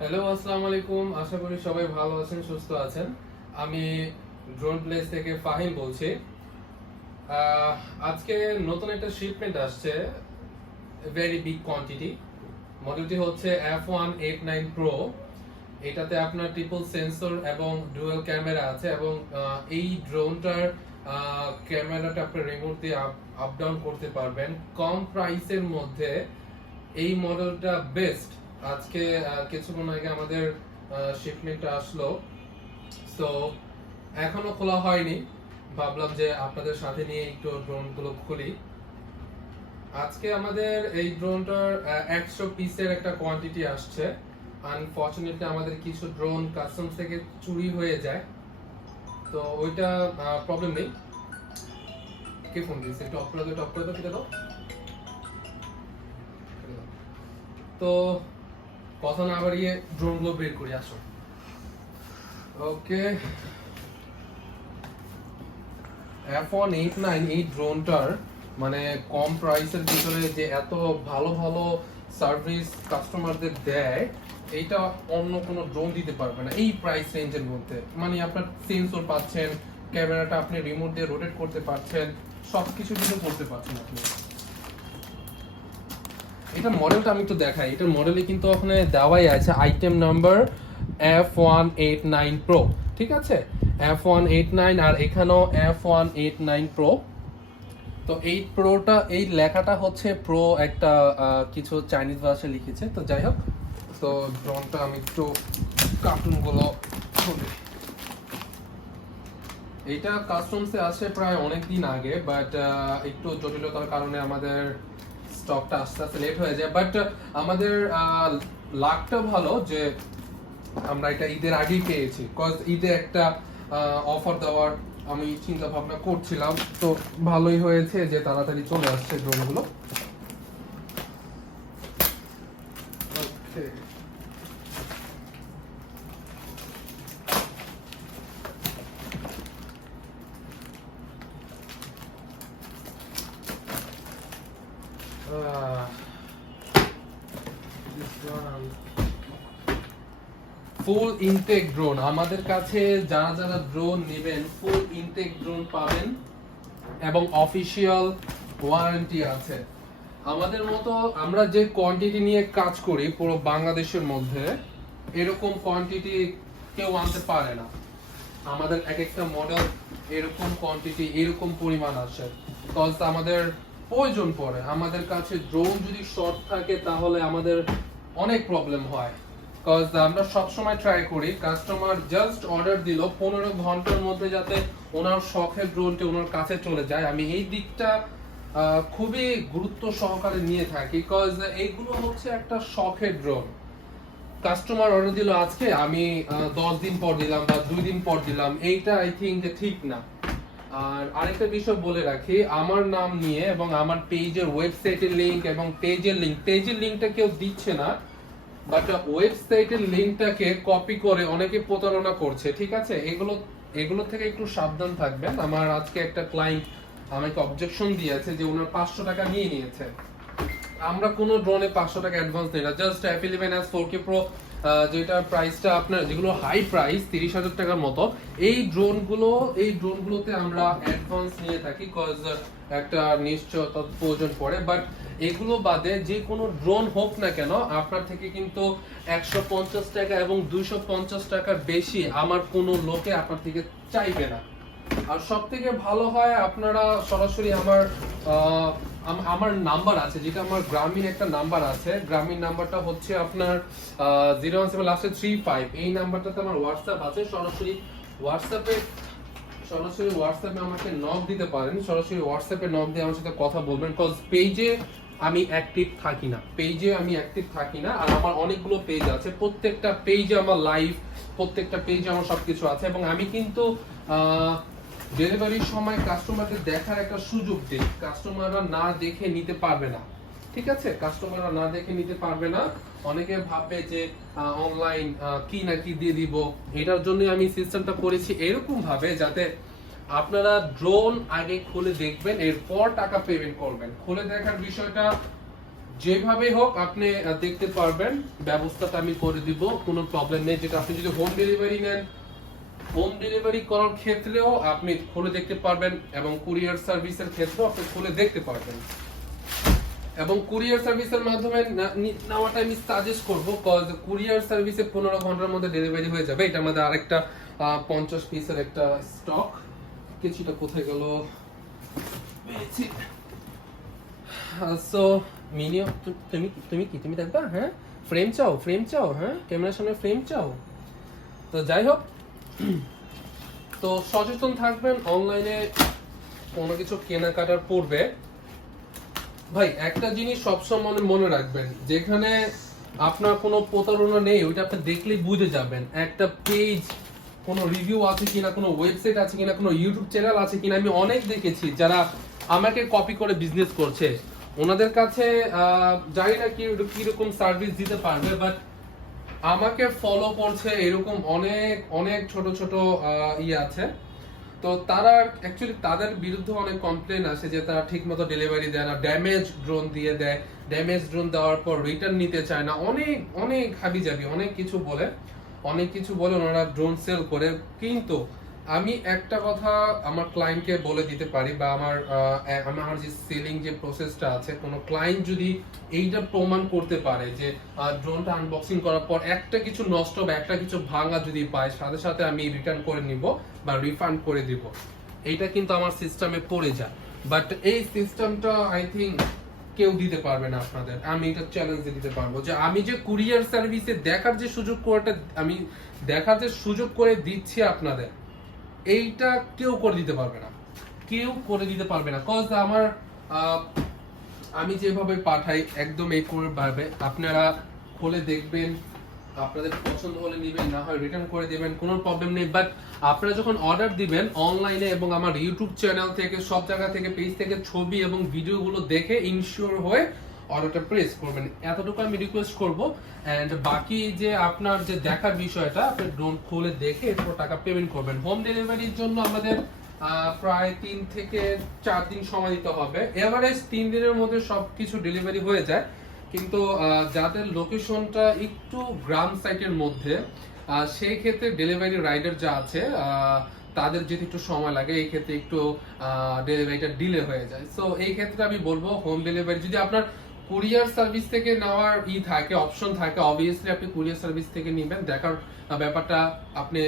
Hello, আসসালামু আলাইকুম। আশা করি সবাই ভালো আছেন, সুস্থ আছেন। আমি ড্রোন প্লেস থেকে ফাহিম বলছি। আহ, আজকে নতুন একটা শিপমেন্ট আসছে, ভেরি বিগ কোয়ান্টিটি। মডেলটি হচ্ছে F189 Pro। এটাতে আপনার ট্রিপল সেন্সর এবং ডুয়াল ক্যামেরা আছে এবং এই ড্রোনটার ক্যামেরাটা আপনি রিমোট দিয়ে আপ ডাউন করতে পারবেন কম প্রাইসের মধ্যে। এই মডেলটা বেস্ট। আজকে কিছুক্ষণ আগে আমাদের শিপমেন্টটা আসলো, সো এখনো খোলা হয়নি। ভাবলাম যে আপনাদের সাথে নিয়ে একটু ড্রোনগুলো খুলি। আজকে আমাদের এই ড্রোনটার 100 পিসের একটা কোয়ান্টিটি আসছে। আনফরচুনেটলি আমাদের কিছু ড্রোন কাস্টমস থেকে চুরি হয়ে যায়, তো ওইটা প্রবলেম নেই। কে ফোন দিয়েছে? একটু অফ করে দাও, টপ করে দাও, কেটে দাও। তো কথা না বাড়িয়ে ড্রোনগুলো বের করি, আসো। ওকে, F189 এই ড্রোনটার মানে কম প্রাইসের ভিতরে যে এত ভালো ভালো সার্ভিস কাস্টমারদের দেয়, এইটা অন্য কোনো ড্রোন দিতে পারবে না এই প্রাইস রেঞ্জের মধ্যে। মানে আপনার সেন্সর পাচ্ছেন, ক্যামেরাটা আপনি রিমোট দিয়ে রোটেট করতে পারছেন, সবকিছু কিন্তু করতে পারছেন আপনি। এটার মডেলটা আমি একটু দেখাই। এটার মডেলে কিন্তু ওখানে দেওয়াই আছে আইটেম নাম্বার F189 Pro, ঠিক আছে? F189 আর এখানেও F189 Pro। তো এই প্রোটা, এই লেখাটা হচ্ছে প্রো, একটা কিছু চাইনিজ ভাষায় লিখেছে। তো যাই হোক, তো ড্রোনটা আমি একটু কার্টুনগুলো খুলি। এইটা কাস্টমসে আসে প্রায় অনেক দিন আগে, বাট একটু জটিলতার কারণে আমাদের স্টকটা আস্তে আস্তে লেট হয়ে যায়। বাট আমাদের লাকটা ভালো যে আমরা এটা ঈদের আগেই পেয়েছি, কজ ঈদে একটা অফার দেওয়ার আমি চিন্তা ভাবনা করছিলাম। তো ভালোই হয়েছে যে তাড়াতাড়ি চলে আসছে ড্রোনগুলো। ওকে, ফুল ইনটেক ড্রোন আমাদের কাছে। যারা যারা ড্রোন নেবেন ফুল ইনটেক ড্রোন পাবেন এবং অফিসিয়াল ওয়ারেন্টি আছে। আমাদের মতো আমরা যে কোয়ান্টিটি নিয়ে কাজ করি পুরো বাংলাদেশের মধ্যে, এরকম কোয়ান্টিটি কেউ আনতে পারে না। আমাদের এক একটা মডেল এরকম কোয়ান্টিটি, এরকম পরিমাণ আসে, কজ আমাদের প্রয়োজন পড়ে। আমাদের কাছে ড্রোন যদি শর্ট থাকে তাহলে আমাদের অনেক প্রবলেম হয়, কজ আমরা সবসময় ট্রাই করি কাস্টমার জাস্ট অর্ডার দিল 15 ঘন্টার মধ্যে যাতে ওনার শখের ড্রোনটি ওনার কাছে চলে যায়। আমি এই দিকটা খুবই গুরুত্ব সহকারে নিয়ে থাকি, কজ এইগুলো হচ্ছে একটা শখের ড্রোন। কাস্টমার অর্ডার দিল আজকে, আমি 10 দিন পর দিলাম বা 2 দিন পর দিলাম, এইটা আই থিঙ্ক যে ঠিক না। আর আরেকটা বিষয় বলে রাখি, আমার নাম নিয়ে এবং আমার পেজের ওয়েবসাইটের লিংক এবং পেজের লিংকটা কেউ দিচ্ছে না, বাট ওয়েবসাইটের লিংকটাকে কপি করে অনেকে প্রতারণা করছে, ঠিক আছে? এগুলো থেকে একটু সাবধান থাকবেন। আমার আজকে একটা ক্লায়েন্ট আমাকে অবজেকশন দিয়েছে যে ওনার 500 টাকা নিয়ে নিয়েছে। আমরা কোনো ড্রোনে 500 টাকা অ্যাডভান্স নেই না। জাস্ট F11s 4K Pro যেটা প্রাইসটা আপনার, যেগুলো হাই প্রাইস 30,000 টাকার মতো, এই ড্রোনগুলোতে আমরা অ্যাডভান্স নিয়ে থাকি, কজ একটা নিশ্চয়তা প্রয়োজন পড়ে। বাট এগুলো বাদে যে কোনো ড্রোন হোক না কেন, আপনার থেকে কিন্তু 150 টাকা এবং 250 টাকার বেশি আমার কোনো লোকে আপনার থেকে চাইবে না। আর সব থেকে ভালো হয় আপনারা সরাসরি আমার নাম্বার আছে, যেটা আমার গ্রামীণ একটা নাম্বার আছে। গ্রামীণ নাম্বারটা হচ্ছে আপনার 017 লাস্টে 35। এই নাম্বারটাতে আমার হোয়াটসঅ্যাপ আছে। সরাসরি হোয়াটসঅ্যাপে আমাকে নক দিতে পারেন। সরাসরি হোয়াটসঅ্যাপে নক দিয়ে আমার সাথে কথা বলবেন, কজ পেজে আমি অ্যাক্টিভ থাকি না। আর আমার অনেকগুলো পেজ আছে, প্রত্যেকটা পেজে আমার লাইভ, প্রত্যেকটা পেজে আমার সবকিছু আছে। এবং আমি কিন্তু ডেলিভারির সময় কাস্টমারকে দেখার একটা সুযোগ দিই। কাস্টমাররা না দেখে নিতে পারবে না, ঠিক আছে? কাস্টমাররা না দেখে নিতে পারবে না। অনেকে ভাববে যে অনলাইন কি না কি দিয়ে দিব। এটার জন্য আমি সিস্টেমটা করেছি এরকম ভাবে যাতে আপনারা ড্রোন আগে খুলে দেখবেন, এরপর টাকা পেমেন্ট করবেন। খুলে দেখার বিষয়টা যেভাবে হোক আপনি দেখতে পারবেন, ব্যবস্থাটা আমি করে দিব, কোনো প্রবলেম নেই। যেটা আপনি যদি হোম ডেলিভারি নেন, হোম ডেলিভারি করার ক্ষেত্রেও আপনি খুলে দেখতে পারবেন, এবং কুরিয়ার সার্ভিসের ক্ষেত্রেও আপনি খুলে দেখতে পারবেন। এবং কুরিয়ার সার্ভিসের মাধ্যমে নেওয়াটা আমি সাজেস্ট করবো, কজ কুরিয়ার সার্ভিসে 15 ঘন্টার মধ্যে ডেলিভারি হয়ে যাবে। এটার মধ্যে আরেকটা 50 পিসের একটা স্টক, কিছুটা কোথায় গেল, সো মিনিমাম তুমি তুমি কি তুমি দেখবা? হ্যাঁ, ফ্রেম চাও, ফ্রেম চাও, হ্যাঁ ক্যামেরার সামনে ফ্রেম চাও। তো যাই হোক, তো সচেতন থাকবেন অনলাইনে কোনো কিছু কেনাকাটার পূর্বে। ভাই একটা জিনিস সবসময় মনে রাখবেন, যেখানে আপনার কোনো প্রতারণা নেই ওইটা আপনি দেখলেই বুঝে যাবেন। একটা পেজ, কোনো রিভিউ আছে কিনা, কোনো ওয়েবসাইট আছে কিনা, কোনো ইউটিউব চ্যানেল আছে কিনা, আমি অনেক দেখেছি যারা আমাকে কপি করে বিজনেস করছে। ওনাদের কাছে জানি না কিরকম সার্ভিস দিতে পারবে, বাট আমাকে ফলো করছে এরকম অনেক অনেক ছোট ছোট আছে। তো তারা অ্যাকচুয়ালি তাদের বিরুদ্ধে অনেক কমপ্লেন আসে যে তারা ঠিকমতো ডেলিভারি দেয় না, ড্যামেজ ড্রোন দিয়ে দেয়, ড্যামেজ ড্রোন দেওয়ার পর রিটার্ন নিতে চায় না, অনেক অনেক হাবিজাবি অনেক কিছু বলে ওনারা ড্রোন সেল করে। কিন্তু আমি একটা কথা আমার ক্লায়েন্টকে বলে দিতে পারি, বা আমার যে সেলিং যে প্রসেসটা আছে, কোনো ক্লায়েন্ট যদি এইটা প্রমাণ করতে পারে যে ড্রোনটা আনবক্সিং করার পর একটা কিছু নষ্ট বা একটা কিছু ভাঙা যদি পায়, সাথে সাথে আমি রিটার্ন করে নিব বা রিফান্ড করে দিব। এইটা কিন্তু আমার সিস্টেমে পড়ে যায়। বাট এই সিস্টেমটা আই থিঙ্ক কেউ দিতে পারবে না আপনাদের। আমি এটা চ্যালেঞ্জ দিতে পারবো যে আমি যে কুরিয়ার সার্ভিসে দেখার যে সুযোগ করে দিচ্ছি আপনাদের, এইটা কেউ করে দিতে পারবে না, কেউ করে দিতে পারবে না। কজ আমি যেভাবে পাঠাই একদম এই করে পারবে, আপনারা খুলে দেখবেন, আপনাদের পছন্দ হলে নেবেন, না হয় রিটার্ন করে দিবেন, কোনো প্রবলেম নেই। বাট আপনারা যখন অর্ডার দিবেন অনলাইনে এবং আমার ইউটিউব চ্যানেল থেকে, সব জায়গা থেকে, পেজ থেকে ছবি এবং ভিডিওগুলো দেখে ইনশিওর হয়ে অর্ডারটা প্লেস করবেন, এতটুকু আমি রিকোয়েস্ট করব। এন্ড বাকি যে আপনার যে দেখার বিষয়টা, আপনি ড্রোন খুলে দেখে এরপর টাকা পেমেন্ট করবেন। হোম ডেলিভারির জন্য আমাদের প্রায় 3 থেকে 4 দিন সময় দিতে হবে। এভারেজ 3 দিনের মধ্যে সবকিছু ডেলিভারি হয়ে যায়। কিন্তু যাদের লোকেশনটা একটু গ্রাম সাইটের মধ্যে, সেই ক্ষেত্রে ডেলিভারি রাইডার যা আছে তাদের যেতে একটু সময় লাগে, এই ক্ষেত্রে একটু ডেলিভারিটা ডিলে হয়ে যায়। সো এই ক্ষেত্রে আমি বলবো হোম ডেলিভারি যদি আপনার কুরিয়ার সার্ভিস থেকে নেওয়ার থাকে, অপশন থাকে, অবভিয়াসলি আপনি কুরিয়ার সার্ভিস থেকে নেবেন। দেখার ব্যাপারটা আপনি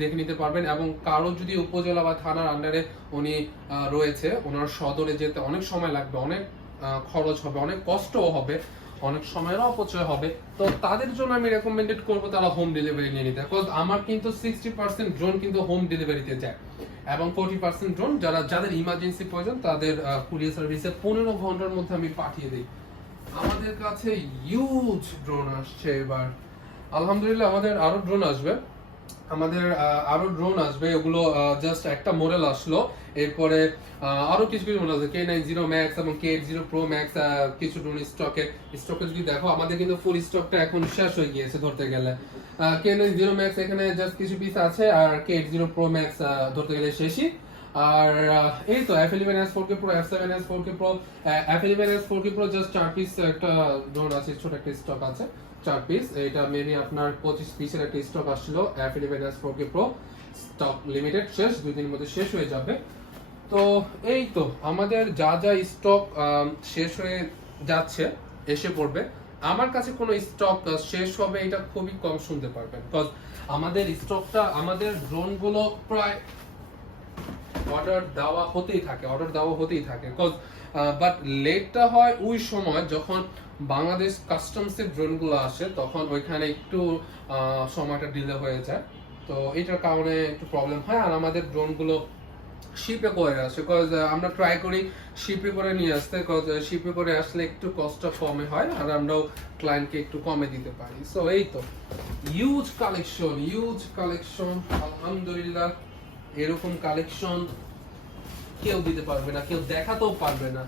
দেখে নিতে পারবেন। এবং কারো যদি উপজেলা বা থানার আন্ডারে উনি রয়েছে, ওনার সদরে যেতে অনেক সময় লাগবে, অনেক খরচ হবে, অনেক কষ্টও হবে, অনেক সময়ের অপচয় হবে। তো তাদের জন্য আমি রেকমেন্ডেড করবো তারা হোম ডেলিভারি নিয়ে নিতে। বিকজ আমার কিন্তু 60% ড্রোন কিন্তু হোম ডেলিভারিতে যায়, এবং 40% ড্রোন যাদের ইমার্জেন্সি প্রয়োজন তাদের কুরিয়ার সার্ভিসে 15 ঘন্টার মধ্যে আমি পাঠিয়ে দিই। আমাদের কাছে ইউজ ড্রোন আসছে এবার, আলহামদুলিল্লাহ। আমাদের আরো ড্রোন আসবে, ওগুলো জাস্ট একটা মডেল আসলো। এরপরে আরো কিছু কিছু মডেল আছে, K90 Max এবং K80 Pro Max, কিছু ড্রোন স্টকে যদি দেখো, আমাদের কিন্তু ফুল স্টকটা এখন শেষ হয়ে গিয়েছে ধরতে গেলে। K90 Max এখানে জাস্ট কিছু পিস আছে, আর K80 Pro Max ধরতে গেলে শেষই। আর এই তো F11s 4K Pro, F7s 4K Pro, F11s 4K Pro just 4 piece একটা ড্রোন আছে, ছোট একটা স্টক আছে 4 পিস। এটা মেবি আপনার 25 পিসের একটা স্টক আসছিল। F11s 4K Pro stock limited, শেষ 2 দিনের মধ্যে শেষ হয়ে যাবে। তো এই তো আমাদের যা স্টক শেষ হয়ে যাচ্ছে, এসে পড়বে। আমার কাছে কোনো স্টক শেষ হবে এটা খুবই কম শুনতে পারবেন, বিকজ আমাদের স্টকটা, আমাদের ড্রোনগুলো প্রায় অর্ডার দেওয়া হতেই থাকে। বাট লেটটা হয় ওই সময় যখন বাংলাদেশ কাস্টমসের ড্রোনগুলো আসে, তখন ওইখানে একটু সময়টা ডিলে হয়ে যায়। তো এটার কারণে একটু প্রবলেম হয়। আর আমাদের ড্রোনগুলো শিপে করে আসে, বিকজ আমরা ট্রাই করি শিপে করে নিয়ে আসতে, বিকজ শিপে করে আসলে একটু কষ্টটা কমে হয়, আর আমরাও ক্লায়েন্টকে একটু কমে দিতে পারি। সো এই তো ইউজ কালেকশন আলহামদুলিল্লাহ। এরকম কালেকশন কেউ দিতে পারবে না, কেউ দেখাতেও পারবে না।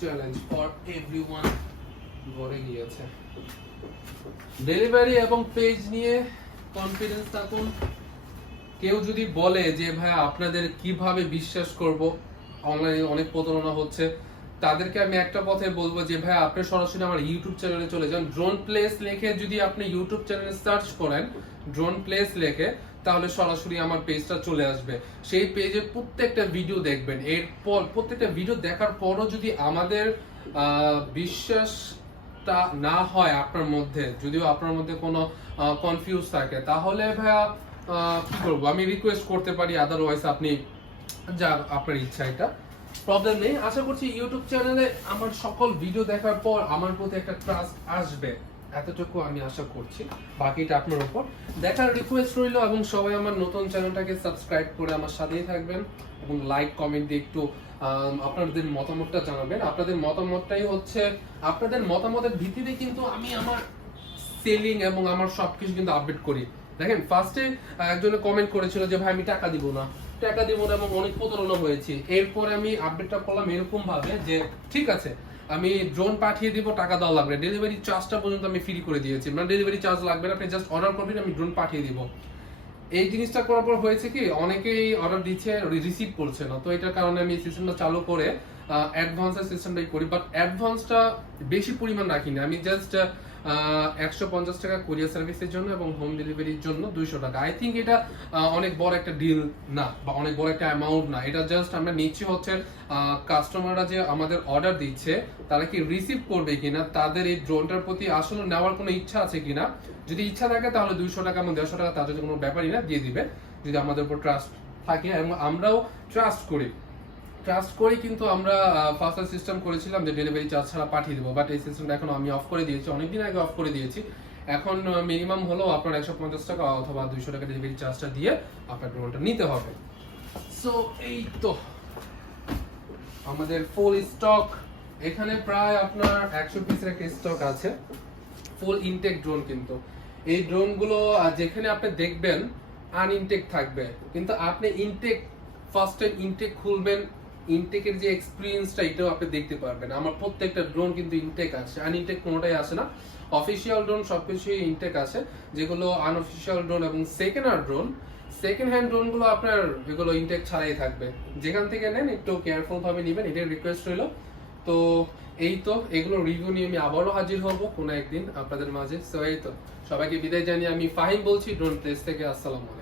চ্যালেঞ্জ ফর এভরিওয়ান ভরে গিয়েছে। ডেলিভারি এবং পেজ নিয়ে কনফিডেন্স থাকুন। কেউ যদি বলে যে ভাই আপনাদের কিভাবে বিশ্বাস করব, অনলাইনে অনেক প্রতারণা হচ্ছে, তাদেরকে আমি একটা কথাই বলবো যে ভাই আপনি সরাসরি আমার ইউটিউব চ্যানেলে চলে যান। ড্রোন প্লেস লিখে যদি আপনি ইউটিউব চ্যানেলে সার্চ করেন, ড্রোন প্লেস লিখে, তাহলে সরাসরি আমার পেজটা চলে আসবে। সেই পেজে প্রত্যেকটা ভিডিও দেখবেন। এরপর প্রত্যেকটা ভিডিও দেখার পরও যদি আমাদের বিশ্বাসটা না হয় আপনার মধ্যে, যদিও আপনার মধ্যে কোনো কনফিউজ থাকে, তাহলে ভাইয়া কি করবো, আমি রিকোয়েস্ট করতে পারি, আদারওয়াইজ আপনি যা আপনার ইচ্ছা, এটা প্রবলেম নেই। আশা করছি ইউটিউব চ্যানেলে আমার সকল ভিডিও দেখার পর আমার প্রতি একটা ট্রাস্ট আসবে, এতটুকু আমি আশা করছি। বাকিটা আপনার উপর। দেখার রিকোয়েস্ট রইল, এবং সবাই আমার নতুন চ্যানেলটাকে সাবস্ক্রাইব করে আমার সাথেই থাকবেন, এবং লাইক কমেন্ট দিয়ে একটু আপনাদের মতামতটা জানাবেন। আপনাদের মতামতটাই হচ্ছে, আপনাদের মতামতের ভিত্তিতে কিন্তু আমি আমার সেলিং এবং আমার সবকিছু কিন্তু আপডেট করি। দেখেন ফার্স্টে একজনে কমেন্ট করেছিল যে ভাই আমি টাকা দিব না এবং অনেক প্রতারণা হয়েছে। এরপরে আমি আপডেটটা করলাম এরকম ভাবে যে ঠিক আছে, আমি ড্রোন পাঠিয়ে দিব, টাকা দেওয়া লাগবে, ডেলিভারি চার্জটা পর্যন্ত আমি ফ্রি করে দিয়েছি, মানে ডেলিভারি চার্জ লাগবে না, আপনি জাস্ট অর্ডার করবেন, আমি ড্রোন পাঠিয়ে দিব। এই জিনিসটা করার পর হয়েছে কি, অনেকেই অর্ডার দিচ্ছে, রিসিভ করছে না। তো এটার কারণে আমি সিস্টেমটা চালু করে অ্যাডভান্সের সিস্টেমটাই করি, বাট অ্যাডভান্সটা বেশি পরিমাণ রাখি না। আমি জাস্ট 150 টাকা কুরিয়ার সার্ভিসের জন্য এবং হোম ডেলিভারির জন্য 200 টাকা। আই থিঙ্ক এটা অনেক বড় একটা ডিল না, বা অনেক বড় একটা অ্যামাউন্ট না। এটা জাস্ট আমরা নিচ্ছি হচ্ছে কাস্টমাররা যে আমাদের অর্ডার দিচ্ছে তারা কি রিসিভ করবে কিনা, তাদের এই ড্রোনটার প্রতি আসলে নেওয়ার কোনো ইচ্ছা আছে কিনা। যদি ইচ্ছা থাকে তাহলে 200 টাকা এবং 150 টাকা তাদের কোনো ব্যাপারই না, দিয়ে দিবে, যদি আমাদের উপর ট্রাস্ট থাকে। এবং আমরাও ট্রাস্ট করি কিন্তু আমরা ফার্স্ট সিস্টেম করেছিলাম যে ডেলিভারি চার্জ ছাড়া পাঠিয়ে দেবো, বাট এই সিস্টেমটা এখন আমি অফ করে দিয়েছি, অনেকদিন আগে অফ করে দিয়েছি। এখন মিনিমাম হলো আপনার 150 টাকা অথবা 200 টাকা ডেলিভারি চার্জটা দিয়ে আপনার ড্রোনটা নিতে হবে। সো এই তো আমাদের ফুল স্টক, এখানে প্রায় আপনার 100 পিসের একটা স্টক আছে, ফুল ইনটেক ড্রোন। কিন্তু এই ড্রোনগুলো যেখানে আপনি দেখবেন আনইনটেক থাকবে, কিন্তু আপনি ইনটেক ফার্স্ট টাইম ইনটেক খুলবেন, ইনটেকের যে এক্সপেরিয়েন্সটা এটাও আপনি দেখতে পারবেন। আমার প্রত্যেকটা ড্রোন কিন্তু ইনটেক আসে, আনইনটেক কোনোটাই আসে না। অফিসিয়াল ড্রোন সবকিছুই ইনটেক আসে, যেগুলো আনঅফিসিয়াল ড্রোন এবং সেকেন্ড হ্যান্ড ড্রোনগুলো আপনার এগুলো ইনটেক ছাড়াই থাকবে। যেখান থেকে নেন একটু কেয়ারফুল ভাবে নেবেন, এটাই রিকোয়েস্ট রইল। তো এই তো, এগুলো রিভিউ নিয়ে আমি আবারও হাজির হব কোনো একদিন আপনাদের মাঝে। সো এই তো, সবাইকে বিদায় জানিয়ে আমি ফাহিম বলছি ড্রোন প্লেস থেকে। আসসালামু আলাইকুম।